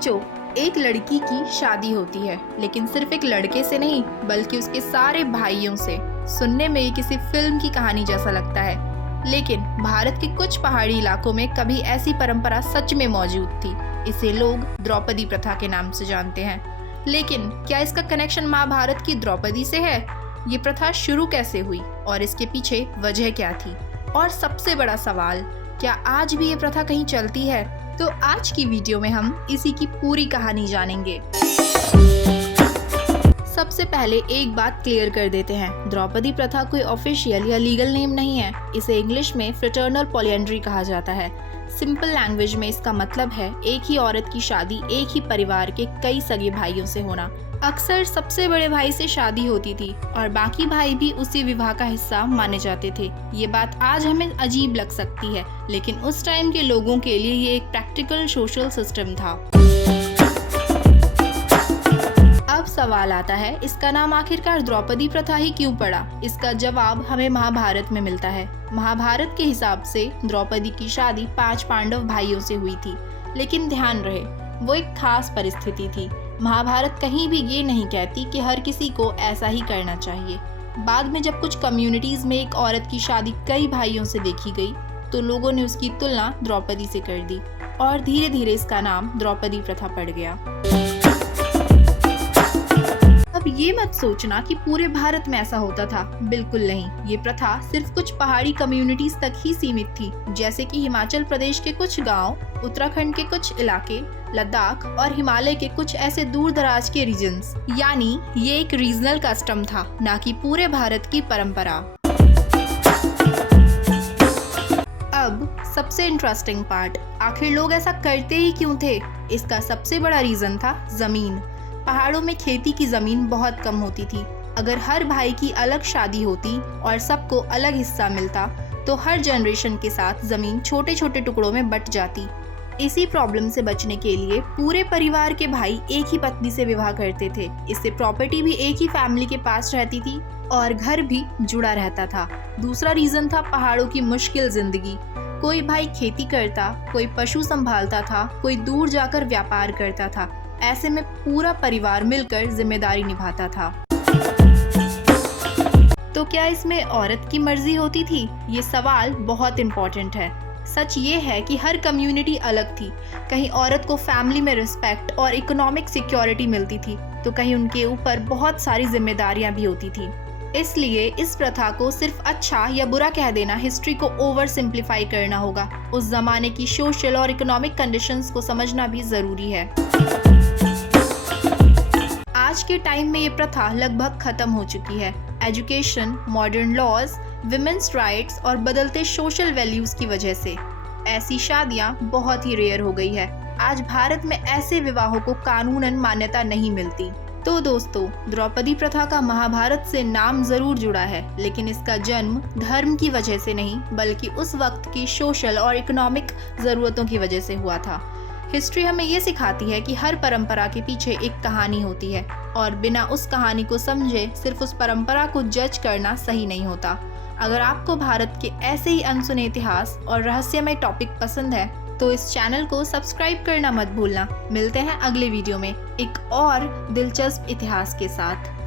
सोचो, एक लड़की की शादी होती है, लेकिन सिर्फ एक लड़के से नहीं बल्कि उसके सारे भाइयों से। सुनने में ये किसी फिल्म की कहानी जैसा लगता है, लेकिन भारत के कुछ पहाड़ी इलाकों में कभी ऐसी परंपरा सच में मौजूद थी। इसे लोग द्रौपदी प्रथा के नाम से जानते हैं। लेकिन क्या इसका कनेक्शन महाभारत की द्रौपदी से है? ये प्रथा शुरू कैसे हुई और इसके पीछे वजह क्या थी? और सबसे बड़ा सवाल, क्या आज भी ये प्रथा कहीं चलती है? तो आज की वीडियो में हम इसी की पूरी कहानी जानेंगे। सबसे पहले एक बात क्लियर कर देते हैं, द्रौपदी प्रथा कोई ऑफिशियल या लीगल नेम नहीं है। इसे इंग्लिश में फ्रेटर्नल पॉलिएंड्री कहा जाता है। सिंपल लैंग्वेज में इसका मतलब है एक ही औरत की शादी एक ही परिवार के कई सगे भाइयों से होना। अक्सर सबसे बड़े भाई से शादी होती थी और बाकी भाई भी उसी विवाह का हिस्सा माने जाते थे। ये बात आज हमें अजीब लग सकती है, लेकिन उस टाइम के लोगों के लिए ये एक प्रैक्टिकल सोशल सिस्टम था। अब सवाल आता है, इसका नाम आखिरकार द्रौपदी प्रथा ही क्यों पड़ा? इसका जवाब हमें महाभारत में मिलता है। महाभारत के हिसाब से द्रौपदी की शादी 5 पांडव भाइयों से हुई थी, लेकिन ध्यान रहे वो एक खास परिस्थिति थी। महाभारत कहीं भी ये नहीं कहती कि हर किसी को ऐसा ही करना चाहिए। बाद में जब कुछ कम्युनिटीज में एक औरत की शादी कई भाइयों से देखी गई, तो लोगों ने उसकी तुलना द्रौपदी से कर दी और धीरे धीरे इसका नाम द्रौपदी प्रथा पड़ गया। अब ये मत सोचना कि पूरे भारत में ऐसा होता था, बिल्कुल नहीं। ये प्रथा सिर्फ कुछ पहाड़ी कम्युनिटीज तक ही सीमित थी, जैसे कि हिमाचल प्रदेश के कुछ गांव, उत्तराखंड के कुछ इलाके, लद्दाख और हिमालय के कुछ ऐसे दूर दराज के रीजन्स। यानी ये एक रीजनल कस्टम था, ना कि पूरे भारत की परंपरा। अब सबसे इंटरेस्टिंग पार्ट, आखिर लोग ऐसा करते ही क्यों थे? इसका सबसे बड़ा रीजन था जमीन। पहाड़ों में खेती की जमीन बहुत कम होती थी। अगर हर भाई की अलग शादी होती और सबको अलग हिस्सा मिलता, तो हर जनरेशन के साथ जमीन छोटे छोटे टुकड़ों में बंट जाती। इसी प्रॉब्लम से बचने के लिए पूरे परिवार के भाई एक ही पत्नी से विवाह करते थे। इससे प्रॉपर्टी भी एक ही फैमिली के पास रहती थी और घर भी जुड़ा रहता था। दूसरा रीजन था पहाड़ों की मुश्किल जिंदगी। कोई भाई खेती करता, कोई पशु संभालता था, कोई दूर जाकर व्यापार करता था। ऐसे में पूरा परिवार मिलकर जिम्मेदारी निभाता था। तो क्या इसमें औरत की मर्जी होती थी? ये सवाल बहुत इम्पोर्टेंट है। सच ये है कि हर कम्युनिटी अलग थी। कहीं औरत को फैमिली में रिस्पेक्ट और इकोनॉमिक सिक्योरिटी मिलती थी, तो कहीं उनके ऊपर बहुत सारी जिम्मेदारियां भी होती थी। इसलिए इस प्रथा को सिर्फ अच्छा या बुरा कह देना हिस्ट्री को ओवर सिंप्लीफाई करना होगा। उस जमाने की सोशल और इकोनॉमिक कंडीशंस को समझना भी जरूरी है। आज के टाइम में ये प्रथा लगभग खत्म हो चुकी है। Education, modern laws, women's rights और बदलते सोशल वैल्यूज की वजह से ऐसी शादियां बहुत ही रेयर हो गई है। आज भारत में ऐसे विवाहों को कानूनन मान्यता नहीं मिलती। तो दोस्तों, द्रौपदी प्रथा का महाभारत से नाम जरूर जुड़ा है, लेकिन इसका जन्म धर्म की वजह से नहीं बल्कि उस वक्त की सोशल और इकोनॉमिक जरूरतों की वजह से हुआ था। हिस्ट्री हमें ये सिखाती है कि हर परंपरा के पीछे एक कहानी होती है और बिना उस कहानी को समझे सिर्फ उस परंपरा को जज करना सही नहीं होता। अगर आपको भारत के ऐसे ही अनसुने इतिहास और रहस्यमय टॉपिक पसंद है, तो इस चैनल को सब्सक्राइब करना मत भूलना। मिलते हैं अगले वीडियो में एक और दिलचस्प इतिहास के साथ।